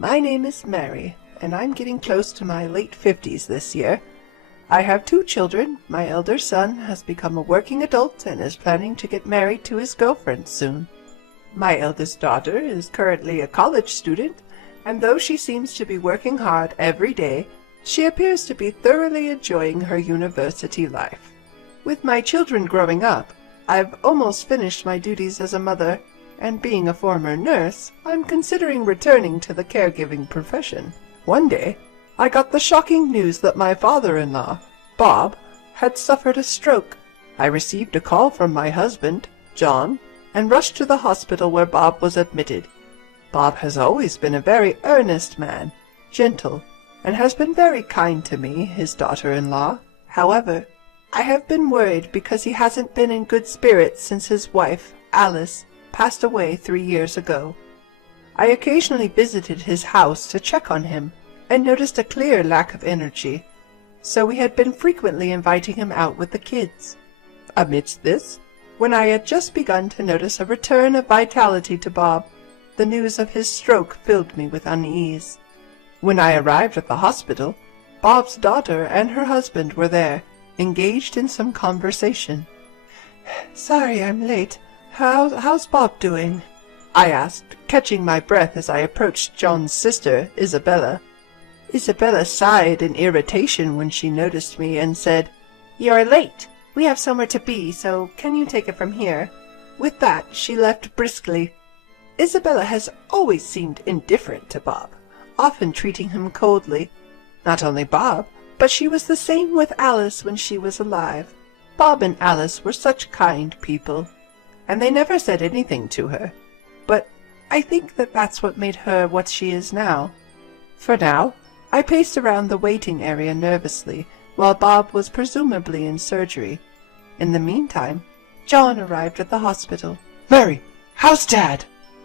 My name is Mary, and I'm getting close to my late 50s this year. I have 2 children. My elder son has become a working adult and is planning to get married to his girlfriend soon. My eldest daughter is currently a college student, and though she seems to be working hard every day, she appears to be thoroughly enjoying her university life. With my children growing up, I've almost finished my duties as a mother, and being a former nurse, I'm considering returning to the caregiving profession. One day, I got the shocking news that my father-in-law, Bob, had suffered a stroke. I received a call from my husband, John, and rushed to the hospital where Bob was admitted. Bob has always been a very earnest man, gentle, and has been very kind to me, his daughter-in-law. However, I have been worried because he hasn't been in good spirits since his wife, Alice, passed away 3 years ago. I occasionally visited his house to check on him and noticed a clear lack of energy, so we had been frequently inviting him out with the kids. Amidst this, when I had just begun to notice a return of vitality to Bob, the news of his stroke filled me with unease. When I arrived at the hospital, Bob's daughter and her husband were there, engaged in some conversation. "Sorry I'm late. How's Bob doing?" I asked, catching my breath as I approached John's sister, Isabella. Isabella sighed in irritation when she noticed me and said, "You're late. We have somewhere to be, so can you take it from here?" With that, she left briskly. Isabella has always seemed indifferent to Bob, often treating him coldly. Not only Bob, but she was the same with Alice when she was alive. Bob and Alice were such kind people, and they never said anything to her. But I think that's what made her what she is now. For now, I paced around the waiting area nervously, while Bob was presumably in surgery. In the meantime, John arrived at the hospital. "Mary, how's Dad?"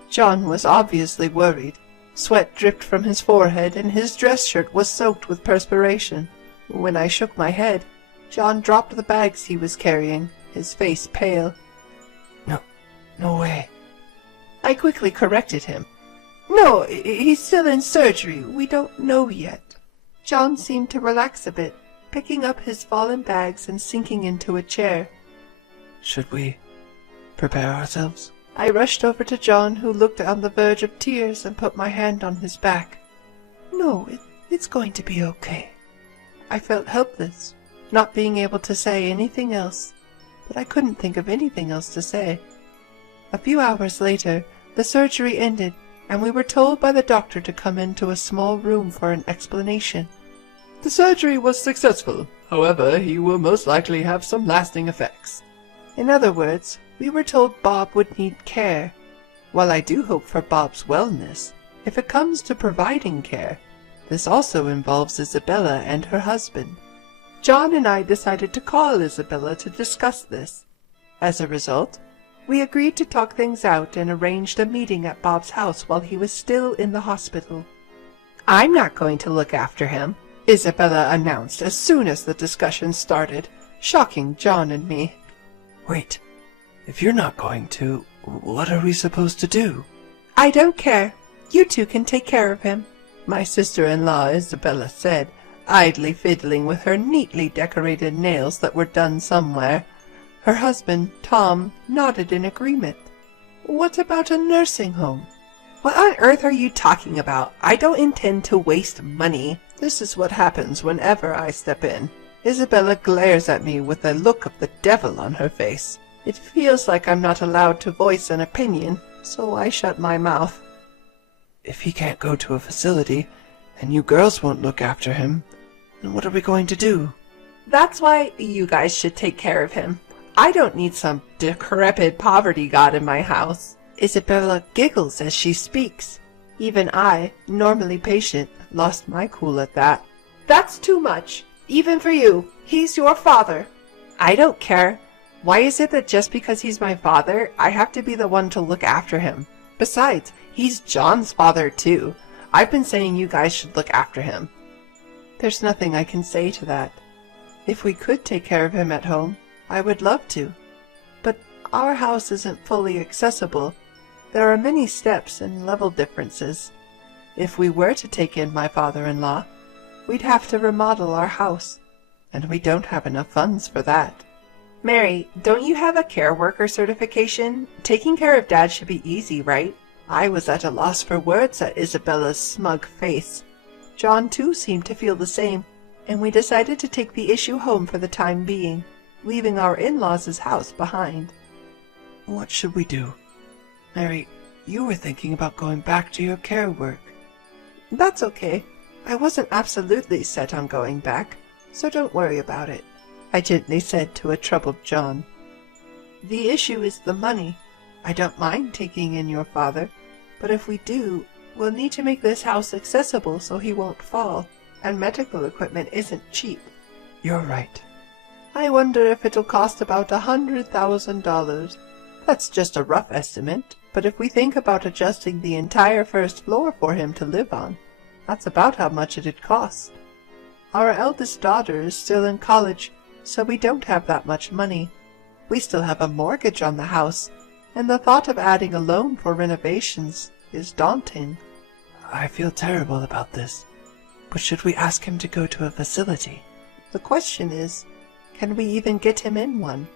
John was obviously worried. Sweat dripped from his forehead, and his dress shirt was soaked with perspiration. When I shook my head, John dropped the bags he was carrying, his face pale. No way. I quickly corrected him. "No, he's still in surgery. We don't know yet." John seemed to relax a bit, picking up his fallen bags and sinking into a chair. "Should we prepare ourselves?" I rushed over to John, who looked on the verge of tears, and put my hand on his back. "No, it's going to be okay." I felt helpless, not being able to say anything else, but I couldn't think of anything else to say. A few hours later, the surgery ended, and we were told by the doctor to come into a small room for an explanation. "The surgery was successful. However, he will most likely have some lasting effects." In other words, we were told Bob would need care. While I do hope for Bob's wellness, if it comes to providing care, this also involves Isabella and her husband. John and I decided to call Isabella to discuss this. As a result, we agreed to talk things out and arranged a meeting at Bob's house while he was still in the hospital. "I'm not going to look after him," Isabella announced as soon as the discussion started, shocking John and me. "Wait, if you're not going to, what are we supposed to do?" "I don't care. You two can take care of him," my sister-in-law Isabella said, idly fiddling with her neatly decorated nails that were done somewhere. Her husband, Tom, nodded in agreement. "What about a nursing home?" "What on earth are you talking about? I don't intend to waste money." This is what happens whenever I step in. Isabella glares at me with a look of the devil on her face. It feels like I'm not allowed to voice an opinion, so I shut my mouth. "If he can't go to a facility, and you girls won't look after him, then what are we going to do?" "That's why you guys should take care of him. I don't need some decrepit poverty god in my house." Isabella giggles as she speaks. Even I, normally patient, lost my cool at that. "That's too much, even for you. He's your father." "I don't care. Why is it that just because he's my father, I have to be the one to look after him? Besides, he's John's father too. I've been saying you guys should look after him." There's nothing I can say to that. If we could take care of him at home, I would love to. But our house isn't fully accessible. There are many steps and level differences. If we were to take in my father-in-law, we'd have to remodel our house, and we don't have enough funds for that. Mary, don't you have a care worker certification? Taking care of Dad should be easy, right? I was at a loss for words at Isabella's smug face. John, too, seemed to feel the same, and we decided to take the issue home for the time being, leaving our in-laws' house behind. What should we do? Mary, you were thinking about going back to your care work. That's okay. I wasn't absolutely set on going back, so don't worry about it, I gently said to a troubled John. The issue is the money. I don't mind taking in your father, but if we do, we'll need to make this house accessible so he won't fall, and medical equipment isn't cheap. You're right. I wonder if it'll cost about $100,000. That's just a rough estimate, but if we think about adjusting the entire first floor for him to live on, that's about how much it'd cost. Our eldest daughter is still in college, so we don't have that much money. We still have a mortgage on the house, and the thought of adding a loan for renovations is daunting. I feel terrible about this, but should we ask him to go to a facility? The question is, can we even get him in one?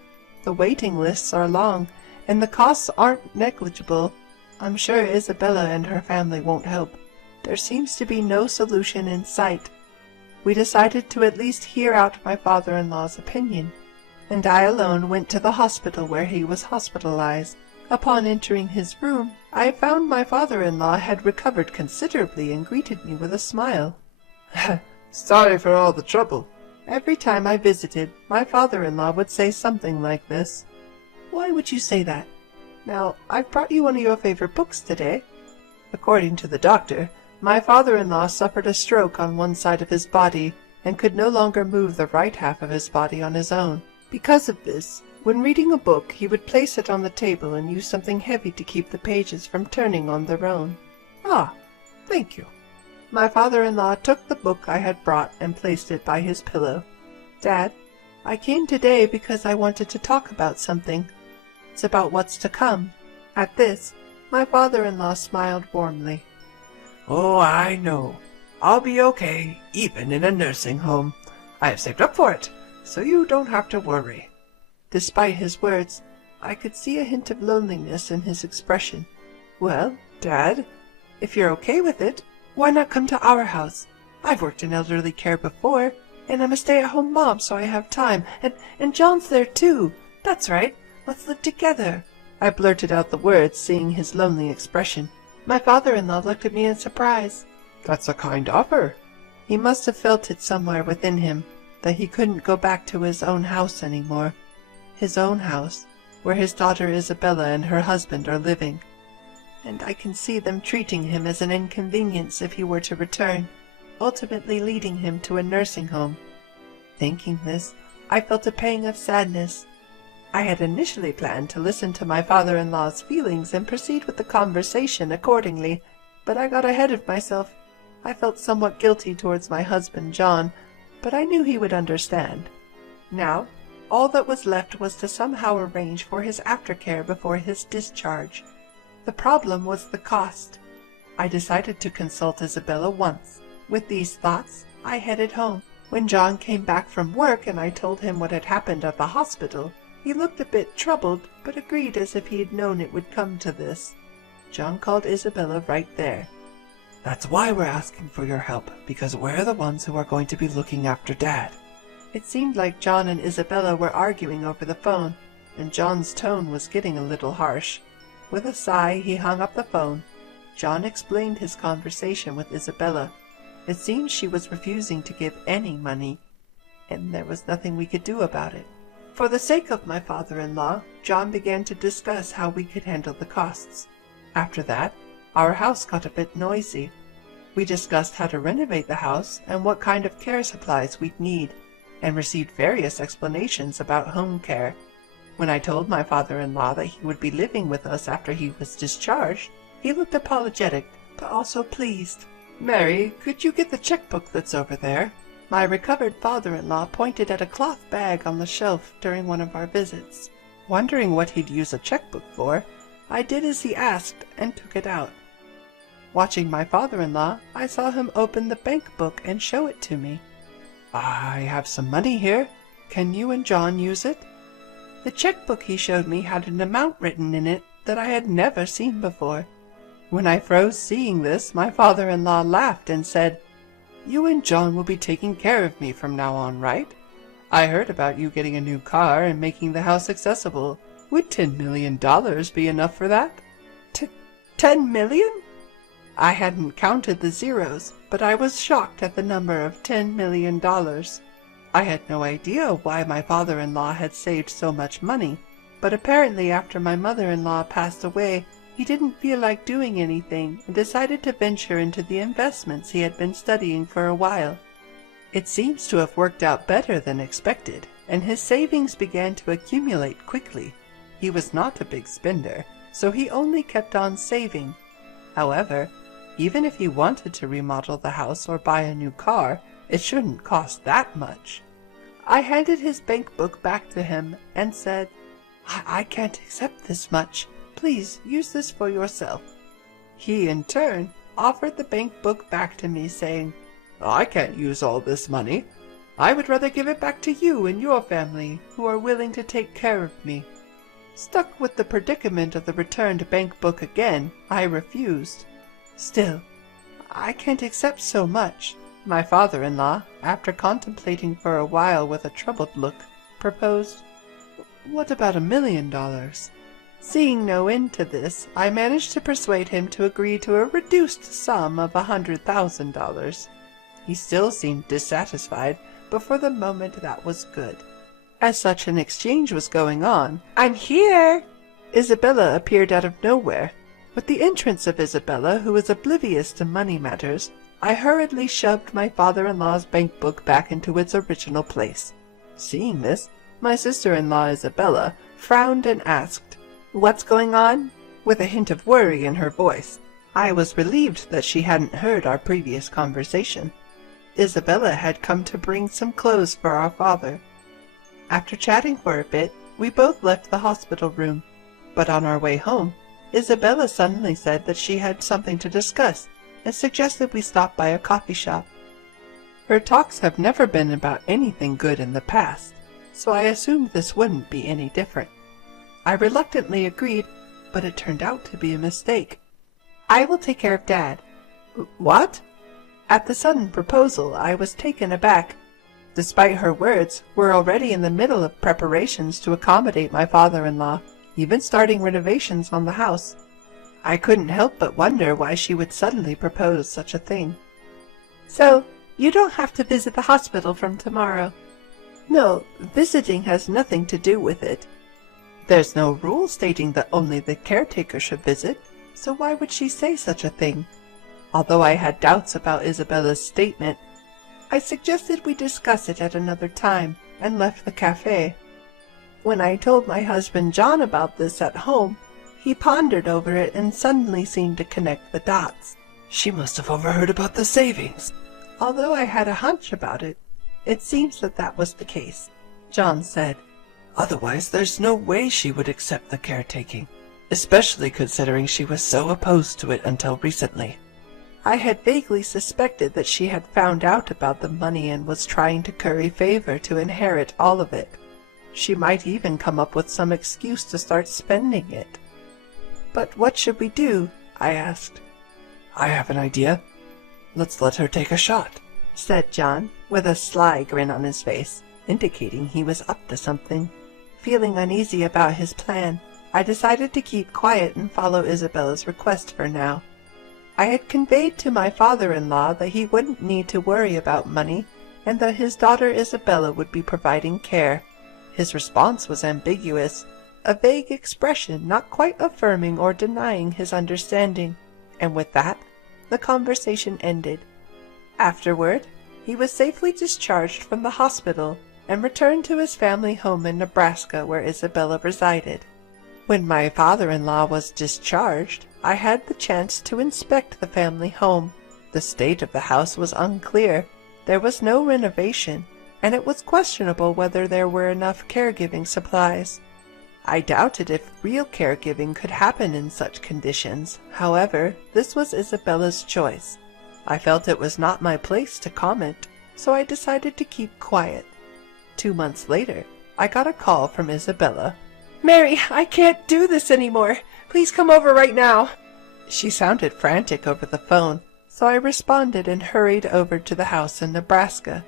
The waiting lists are long, and the costs aren't negligible. I'm sure Isabella and her family won't help. There seems to be no solution in sight. We decided to at least hear out my father-in-law's opinion, and I alone went to the hospital where he was hospitalized. Upon entering his room, I found my father-in-law had recovered considerably and greeted me with a smile. Sorry for all the trouble. Every time I visited, my father-in-law would say something like this. Why would you say that? Now, I've brought you one of your favorite books today. According to the doctor, my father-in-law suffered a stroke on one side of his body and could no longer move the right half of his body on his own. Because of this, when reading a book, he would place it on the table and use something heavy to keep the pages from turning on their own. Ah, thank you. My father-in-law took the book I had brought and placed it by his pillow. Dad, I came today because I wanted to talk about something. It's about what's to come. At this, my father-in-law smiled warmly. Oh, I know. I'll be okay, even in a nursing home. I have saved up for it, so you don't have to worry. Despite his words, I could see a hint of loneliness in his expression. Well, Dad, if you're okay with it, why not come to our house? I've worked in elderly care before, and I'm a stay-at-home mom, so I have time. And John's there too. That's right. Let's live together. I blurted out the words, seeing his lonely expression. My father-in-law looked at me in surprise. That's a kind offer. He must have felt it somewhere within him, that he couldn't go back to his own house anymore. His own house, where his daughter Isabella and her husband are living. And I can see them treating him as an inconvenience if he were to return, ultimately leading him to a nursing home. Thinking this, I felt a pang of sadness. I had initially planned to listen to my father-in-law's feelings and proceed with the conversation accordingly, but I got ahead of myself. I felt somewhat guilty towards my husband John, but I knew he would understand. Now, all that was left was to somehow arrange for his aftercare before his discharge. The problem was the cost. I decided to consult Isabella once. With these thoughts, I headed home. When John came back from work and I told him what had happened at the hospital, he looked a bit troubled, but agreed as if he had known it would come to this. John called Isabella right there. That's why we're asking for your help, because we're the ones who are going to be looking after Dad. It seemed like John and Isabella were arguing over the phone, and John's tone was getting a little harsh. With a sigh, he hung up the phone. John explained his conversation with Isabella. It seemed she was refusing to give any money, and there was nothing we could do about it. For the sake of my father-in-law, John began to discuss how we could handle the costs. After that, our house got a bit noisy. We discussed how to renovate the house and what kind of care supplies we'd need, and received various explanations about home care. When I told my father-in-law that he would be living with us after he was discharged, he looked apologetic, but also pleased. Mary, could you get the checkbook that's over there? My recovered father-in-law pointed at a cloth bag on the shelf during one of our visits. Wondering what he'd use a checkbook for, I did as he asked and took it out. Watching my father-in-law, I saw him open the bank book and show it to me. I have some money here. Can you and John use it? The checkbook he showed me had an amount written in it that I had never seen before. When I froze seeing this, my father-in-law laughed and said, "You and John will be taking care of me from now on, right? I heard about you getting a new car and making the house accessible. Would $10 million be enough for that?" $10 million? I hadn't counted the zeros, but I was shocked at the number of $10 million. I had no idea why my father-in-law had saved so much money, but apparently after my mother-in-law passed away, he didn't feel like doing anything and decided to venture into the investments he had been studying for a while. It seems to have worked out better than expected, and his savings began to accumulate quickly. He was not a big spender, so he only kept on saving. However, even if he wanted to remodel the house or buy a new car, it shouldn't cost that much. I handed his bank book back to him and said, I can't accept this much. Please use this for yourself." He, in turn, offered the bank book back to me, saying, "I can't use all this money. I would rather give it back to you and your family, who are willing to take care of me." Stuck with the predicament of the returned bank book again, I refused. "Still, I can't accept so much." My father-in-law, after contemplating for a while with a troubled look, proposed, "What about $1 million?" Seeing no end to this, I managed to persuade him to agree to a reduced sum of $100,000. He still seemed dissatisfied, but for the moment that was good. As such an exchange was going on, "I'm here!" Isabella appeared out of nowhere. With the entrance of Isabella, who was oblivious to money matters, I hurriedly shoved my father-in-law's bank book back into its original place. Seeing this, my sister-in-law Isabella frowned and asked, "What's going on?" with a hint of worry in her voice. I was relieved that she hadn't heard our previous conversation. Isabella had come to bring some clothes for our father. After chatting for a bit, we both left the hospital room, but on our way home, Isabella suddenly said that she had something to discuss and suggested we stop by a coffee shop. Her talks have never been about anything good in the past, so I assumed this wouldn't be any different. I reluctantly agreed, but it turned out to be a mistake. "I will take care of Dad." "What?" At the sudden proposal, I was taken aback. Despite her words, we're already in the middle of preparations to accommodate my father-in-law, even starting renovations on the house. I couldn't help but wonder why she would suddenly propose such a thing. "So, you don't have to visit the hospital from tomorrow." "No, visiting has nothing to do with it. There's no rule stating that only the caretaker should visit, so why would she say such a thing?" Although I had doubts about Isabella's statement, I suggested we discuss it at another time, and left the cafe. When I told my husband John about this at home, he pondered over it and suddenly seemed to connect the dots. She must have overheard about the savings. Although I had a hunch about it, it seems that was the case. John said, "Otherwise there's no way she would accept the caretaking, especially considering she was so opposed to it until recently." I had vaguely suspected that she had found out about the money and was trying to curry favor to inherit all of it. She might even come up with some excuse to start spending it. "But what should we do?" I asked. "I have an idea. Let's let her take a shot," said John, with a sly grin on his face, indicating he was up to something. Feeling uneasy about his plan, I decided to keep quiet and follow Isabella's request for now. I had conveyed to my father-in-law that he wouldn't need to worry about money, and that his daughter Isabella would be providing care. His response was ambiguous, a vague expression not quite affirming or denying his understanding, and with that, the conversation ended. Afterward, he was safely discharged from the hospital and returned to his family home in Nebraska where Isabella resided. When my father-in-law was discharged, I had the chance to inspect the family home. The state of the house was unclear. There was no renovation, and it was questionable whether there were enough caregiving supplies. I doubted if real caregiving could happen in such conditions. However, this was Isabella's choice. I felt it was not my place to comment, so I decided to keep quiet. 2 months later, I got a call from Isabella. "Mary, I can't do this anymore. Please come over right now." She sounded frantic over the phone, so I responded and hurried over to the house in Nebraska.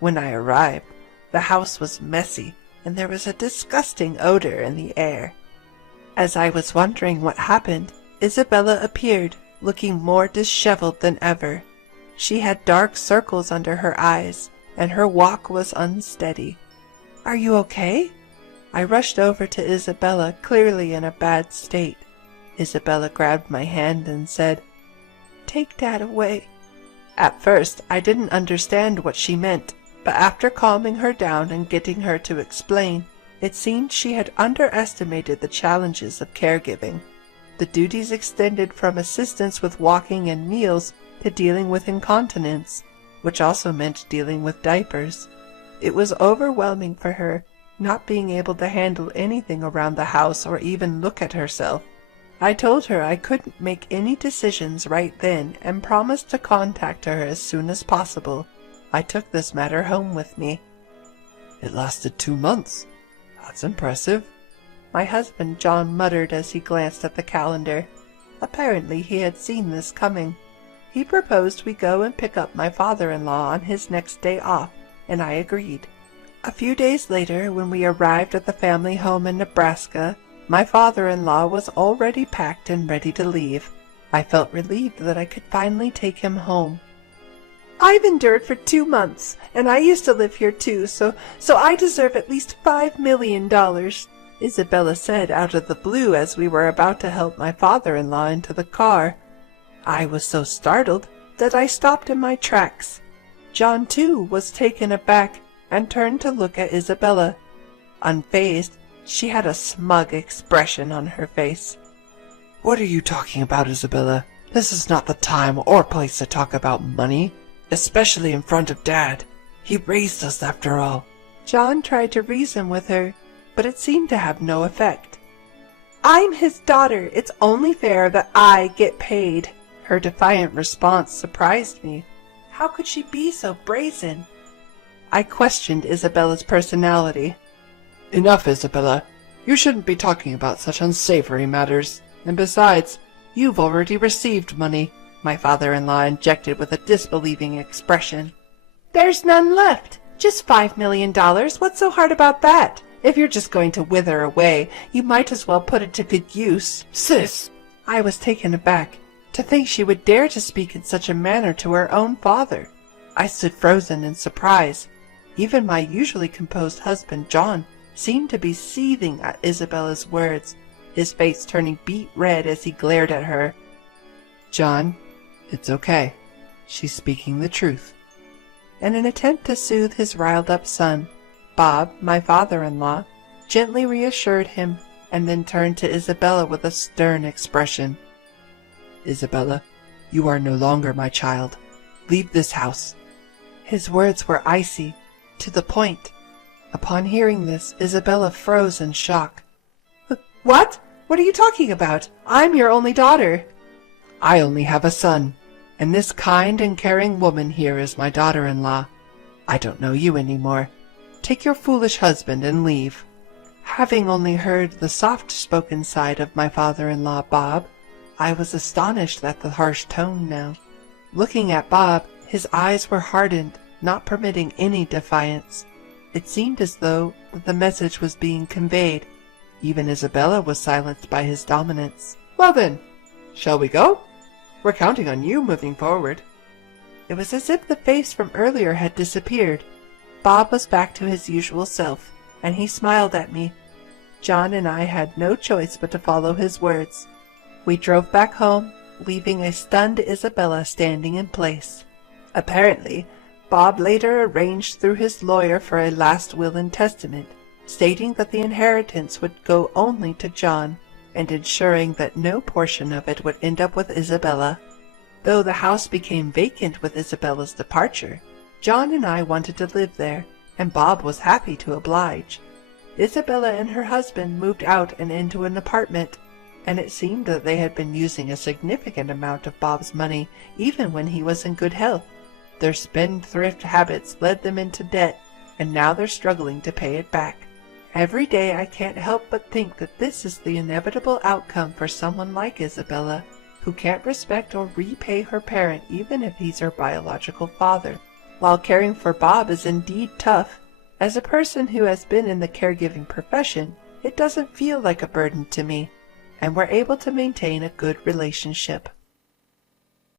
When I arrived, the house was messy, and there was a disgusting odor in the air. As I was wondering what happened, Isabella appeared, looking more disheveled than ever. She had dark circles under her eyes, and her walk was unsteady. "Are you okay?" I rushed over to Isabella, clearly in a bad state. Isabella grabbed my hand and said, "Take Dad away." At first, I didn't understand what she meant, but after calming her down and getting her to explain, it seemed she had underestimated the challenges of caregiving. The duties extended from assistance with walking and meals to dealing with incontinence, which also meant dealing with diapers. It was overwhelming for her, not being able to handle anything around the house or even look at herself. I told her I couldn't make any decisions right then and promised to contact her as soon as possible. I took this matter home with me. "It lasted 2 months. That's impressive." My husband John muttered as he glanced at the calendar. Apparently he had seen this coming. He proposed we go and pick up my father-in-law on his next day off, and I agreed. A few days later, when we arrived at the family home in Nebraska, my father-in-law was already packed and ready to leave. I felt relieved that I could finally take him home. "I've endured for 2 months, and I used to live here too, so I deserve at least $5 million, Isabella said out of the blue as we were about to help my father-in-law into the car. I was so startled that I stopped in my tracks. John, too, was taken aback and turned to look at Isabella. Unfazed, she had a smug expression on her face. "What are you talking about, Isabella? This is not the time or place to talk about money, especially in front of Dad. He raised us after all." John tried to reason with her, but it seemed to have no effect. "I'm his daughter. It's only fair that I get paid." Her defiant response surprised me. How could she be so brazen? I questioned Isabella's personality. "Enough, Isabella. You shouldn't be talking about such unsavory matters. And besides, you've already received money," my father-in-law injected with a disbelieving expression. "There's none left. Just $5 million. What's so hard about that? If you're just going to wither away, you might as well put it to good use." "Sis!" I was taken aback. To think she would dare to speak in such a manner to her own father. I stood frozen in surprise. Even my usually composed husband, John, seemed to be seething at Isabella's words, his face turning beet red as he glared at her. "John, it's okay. She's speaking the truth." In an attempt to soothe his riled-up son, Bob, my father-in-law, gently reassured him and then turned to Isabella with a stern expression. "Isabella, you are no longer my child. Leave this house." His words were icy, to the point. Upon hearing this, Isabella froze in shock. "What? What are you talking about? I'm your only daughter." "I only have a son, and this kind and caring woman here is my daughter-in-law. I don't know you anymore. Take your foolish husband and leave." Having only heard the soft-spoken side of my father-in-law, Bob, I was astonished at the harsh tone now. Looking at Bob, his eyes were hardened, not permitting any defiance. It seemed as though the message was being conveyed. Even Isabella was silenced by his dominance. "Well then, shall we go? We're counting on you moving forward." It was as if the face from earlier had disappeared. Bob was back to his usual self, and he smiled at me. John and I had no choice but to follow his words. We drove back home, leaving a stunned Isabella standing in place. Apparently, Bob later arranged through his lawyer for a last will and testament, stating that the inheritance would go only to John, and ensuring that no portion of it would end up with Isabella. Though the house became vacant with Isabella's departure, John and I wanted to live there, and Bob was happy to oblige. Isabella and her husband moved out and into an apartment, and it seemed that they had been using a significant amount of Bob's money even when he was in good health. Their spendthrift habits led them into debt, and now they're struggling to pay it back. Every day I can't help but think that this is the inevitable outcome for someone like Isabella, who can't respect or repay her parent even if he's her biological father. While caring for Bob is indeed tough, as a person who has been in the caregiving profession, it doesn't feel like a burden to me, and we're able to maintain a good relationship.